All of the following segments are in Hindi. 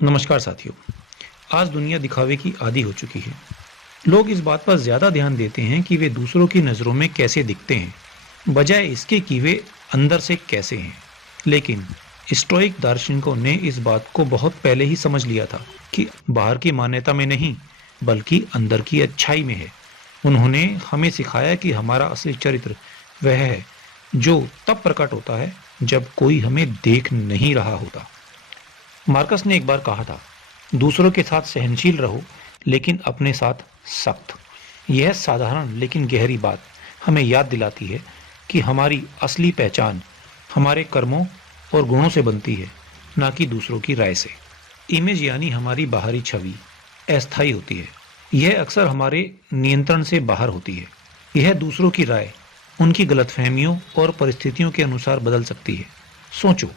नमस्कार साथियों। आज दुनिया दिखावे की आदी हो चुकी है। लोग इस बात पर ज्यादा ध्यान देते हैं कि वे दूसरों की नजरों में कैसे दिखते हैं, बजाय इसके कि वे अंदर से कैसे हैं। लेकिन स्टोइक दार्शनिकों ने इस बात को बहुत पहले ही समझ लिया था कि बाहर की मान्यता में नहीं, बल्कि अंदर की अच्छाई में है। उन्होंने हमें सिखाया कि हमारा असली चरित्र वह है जो तब प्रकट होता है जब कोई हमें देख नहीं रहा होता। मार्कस ने एक बार कहा था, दूसरों के साथ सहनशील रहो, लेकिन अपने साथ सख्त। यह साधारण लेकिन गहरी बात हमें याद दिलाती है कि हमारी असली पहचान हमारे कर्मों और गुणों से बनती है, ना कि दूसरों की राय से। इमेज यानी हमारी बाहरी छवि अस्थायी होती है। यह अक्सर हमारे नियंत्रण से बाहर होती है। यह दूसरों की राय उनकी गलतफहमियों और परिस्थितियों के अनुसार बदल सकती है। सोचो,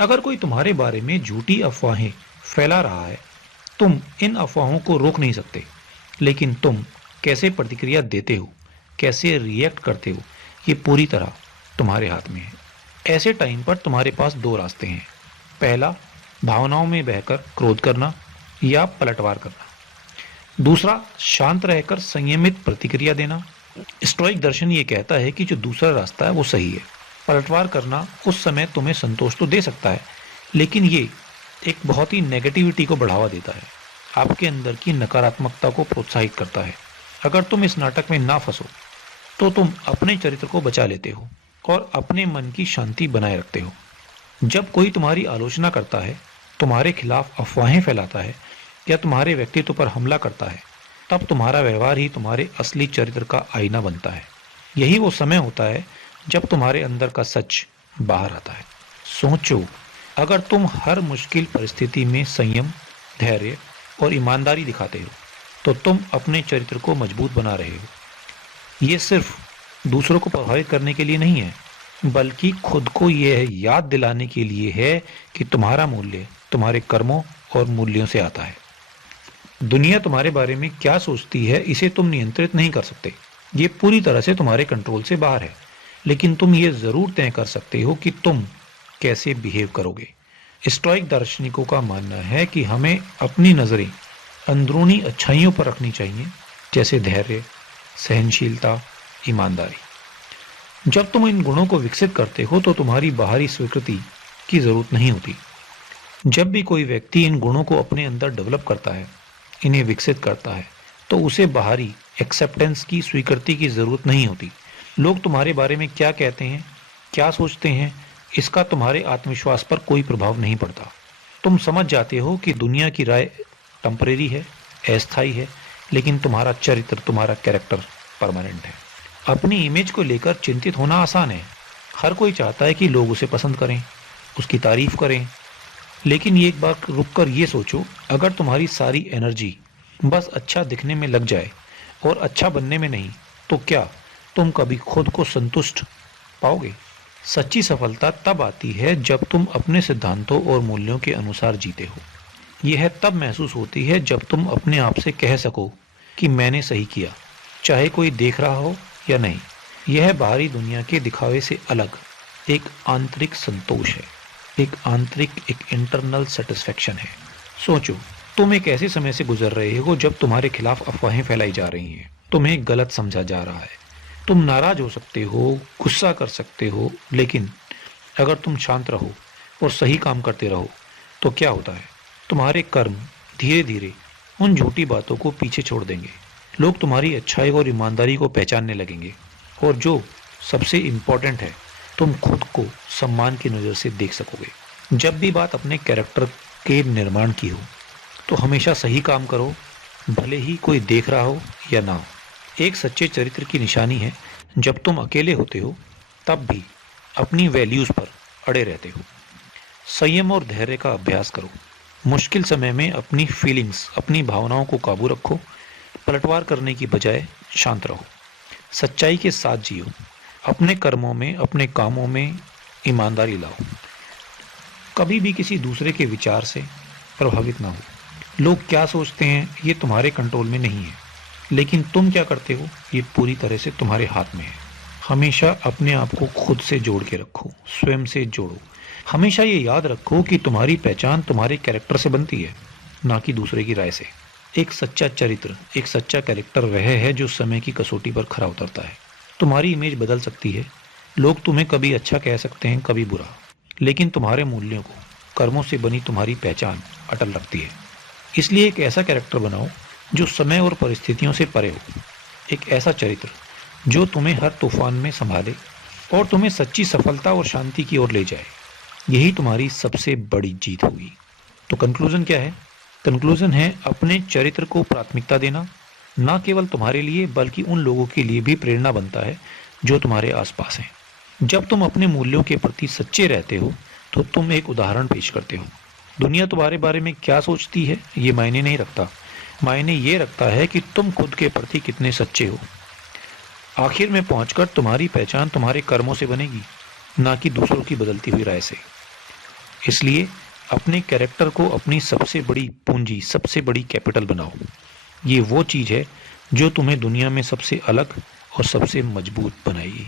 अगर कोई तुम्हारे बारे में झूठी अफवाहें फैला रहा है, तुम इन अफवाहों को रोक नहीं सकते, लेकिन तुम कैसे प्रतिक्रिया देते हो, कैसे रिएक्ट करते हो, ये पूरी तरह तुम्हारे हाथ में है। ऐसे टाइम पर तुम्हारे पास दो रास्ते हैं। पहला, भावनाओं में बहकर क्रोध करना या पलटवार करना। दूसरा, शांत रहकर संयमित प्रतिक्रिया देना। स्टोइक दर्शन ये कहता है कि जो दूसरा रास्ता है वो सही है। पलटवार करना उस समय तुम्हें संतोष तो दे सकता है, लेकिन ये एक बहुत ही नेगेटिविटी को बढ़ावा देता है, आपके अंदर की नकारात्मकता को प्रोत्साहित करता है। अगर तुम इस नाटक में ना फंसो तो तुम अपने चरित्र को बचा लेते हो और अपने मन की शांति बनाए रखते हो। जब कोई तुम्हारी आलोचना करता है, तुम्हारे खिलाफ अफवाहें फैलाता है या तुम्हारे व्यक्तित्व पर हमला करता है, तब तुम्हारा व्यवहार ही तुम्हारे असली चरित्र का आईना बनता है। यही वो समय होता है जब तुम्हारे अंदर का सच बाहर आता है। सोचो, अगर तुम हर मुश्किल परिस्थिति में संयम, धैर्य और ईमानदारी दिखाते हो, तो तुम अपने चरित्र को मजबूत बना रहे हो। ये सिर्फ दूसरों को प्रभावित करने के लिए नहीं है, बल्कि खुद को यह याद दिलाने के लिए है कि तुम्हारा मूल्य तुम्हारे कर्मों और मूल्यों से आता है। दुनिया तुम्हारे बारे में क्या सोचती है, इसे तुम नियंत्रित नहीं कर सकते। ये पूरी तरह से तुम्हारे कंट्रोल से बाहर है, लेकिन तुम ये जरूर तय कर सकते हो कि तुम कैसे बिहेव करोगे। स्टोइक दार्शनिकों का मानना है कि हमें अपनी नजरें अंदरूनी अच्छाइयों पर रखनी चाहिए, जैसे धैर्य, सहनशीलता, ईमानदारी। जब तुम इन गुणों को विकसित करते हो तो तुम्हारी बाहरी स्वीकृति की जरूरत नहीं होती। जब भी कोई व्यक्ति इन गुणों को अपने अंदर डेवलप करता है, इन्हें विकसित करता है, तो उसे बाहरी एक्सेप्टेंस की, स्वीकृति की जरूरत नहीं होती। लोग तुम्हारे बारे में क्या कहते हैं, क्या सोचते हैं, इसका तुम्हारे आत्मविश्वास पर कोई प्रभाव नहीं पड़ता। तुम समझ जाते हो कि दुनिया की राय टेम्परेरी है, अस्थायी है, लेकिन तुम्हारा चरित्र, तुम्हारा कैरेक्टर परमानेंट है। अपनी इमेज को लेकर चिंतित होना आसान है। हर कोई चाहता है कि लोग उसे पसंद करें, उसकी तारीफ करें, लेकिन ये एक बार रुक कर ये सोचो, अगर तुम्हारी सारी एनर्जी बस अच्छा दिखने में लग जाए और अच्छा बनने में नहीं, तो क्या तुम कभी खुद को संतुष्ट पाओगे? सच्ची सफलता तब आती है जब तुम अपने सिद्धांतों और मूल्यों के अनुसार जीते हो। यह तब महसूस होती है जब तुम अपने आप से कह सको कि मैंने सही किया, चाहे कोई देख रहा हो या नहीं। यह बाहरी दुनिया के दिखावे से अलग एक आंतरिक संतोष है, एक इंटरनल सेटिस्फेक्शन है। सोचो, तुम एक ऐसे समय से गुजर रहे हो जब तुम्हारे खिलाफ अफवाहें फैलाई जा रही हैं, तुम्हें गलत समझा जा रहा है। तुम नाराज हो सकते हो, गुस्सा कर सकते हो, लेकिन अगर तुम शांत रहो और सही काम करते रहो तो क्या होता है? तुम्हारे कर्म धीरे धीरे उन झूठी बातों को पीछे छोड़ देंगे। लोग तुम्हारी अच्छाई और ईमानदारी को पहचानने लगेंगे, और जो सबसे इम्पोर्टेंट है, तुम खुद को सम्मान की नज़र से देख सकोगे। जब भी बात अपने कैरेक्टर के निर्माण की हो, तो हमेशा सही काम करो, भले ही कोई देख रहा हो या ना हो। एक सच्चे चरित्र की निशानी है जब तुम अकेले होते हो तब भी अपनी वैल्यूज पर अड़े रहते हो। संयम और धैर्य का अभ्यास करो। मुश्किल समय में अपनी फीलिंग्स, अपनी भावनाओं को काबू रखो। पलटवार करने की बजाय शांत रहो। सच्चाई के साथ जियो। अपने कर्मों में, अपने कामों में ईमानदारी लाओ। कभी भी किसी दूसरे के विचार से प्रभावित ना हो। लोग क्या सोचते हैं ये तुम्हारे कंट्रोल में नहीं है, लेकिन तुम क्या करते हो ये पूरी तरह से तुम्हारे हाथ में है। हमेशा अपने आप को खुद से जोड़ के रखो, स्वयं से जोड़ो। हमेशा ये याद रखो कि तुम्हारी पहचान तुम्हारे कैरेक्टर से बनती है, ना कि दूसरे की राय से। एक सच्चा चरित्र, एक सच्चा कैरेक्टर वह है जो समय की कसौटी पर खरा उतरता है। तुम्हारी इमेज बदल सकती है, लोग तुम्हें कभी अच्छा कह सकते हैं, कभी बुरा, लेकिन तुम्हारे मूल्यों को, कर्मों से बनी तुम्हारी पहचान अटल रखती है। इसलिए एक ऐसा कैरेक्टर बनाओ जो समय और परिस्थितियों से परे हो। एक ऐसा चरित्र जो तुम्हें हर तूफान में संभाले और तुम्हें सच्ची सफलता और शांति की ओर ले जाए। यही तुम्हारी सबसे बड़ी जीत होगी। तो कंक्लूजन क्या है? कंक्लूजन है अपने चरित्र को प्राथमिकता देना, ना केवल तुम्हारे लिए बल्कि उन लोगों के लिए भी प्रेरणा बनता है जो तुम्हारे आसपास हैं। जब तुम अपने मूल्यों के प्रति सच्चे रहते हो तो तुम एक उदाहरण पेश करते हो। दुनिया तुम्हारे बारे में क्या सोचती है ये मायने नहीं रखता, मायने ये रखता है कि तुम खुद के प्रति कितने सच्चे हो। आखिर में पहुंचकर तुम्हारी पहचान तुम्हारे कर्मों से बनेगी, ना कि दूसरों की बदलती हुई राय से। इसलिए अपने कैरेक्टर को अपनी सबसे बड़ी पूंजी, सबसे बड़ी कैपिटल बनाओ। ये वो चीज है जो तुम्हें दुनिया में सबसे अलग और सबसे मजबूत बनाएगी।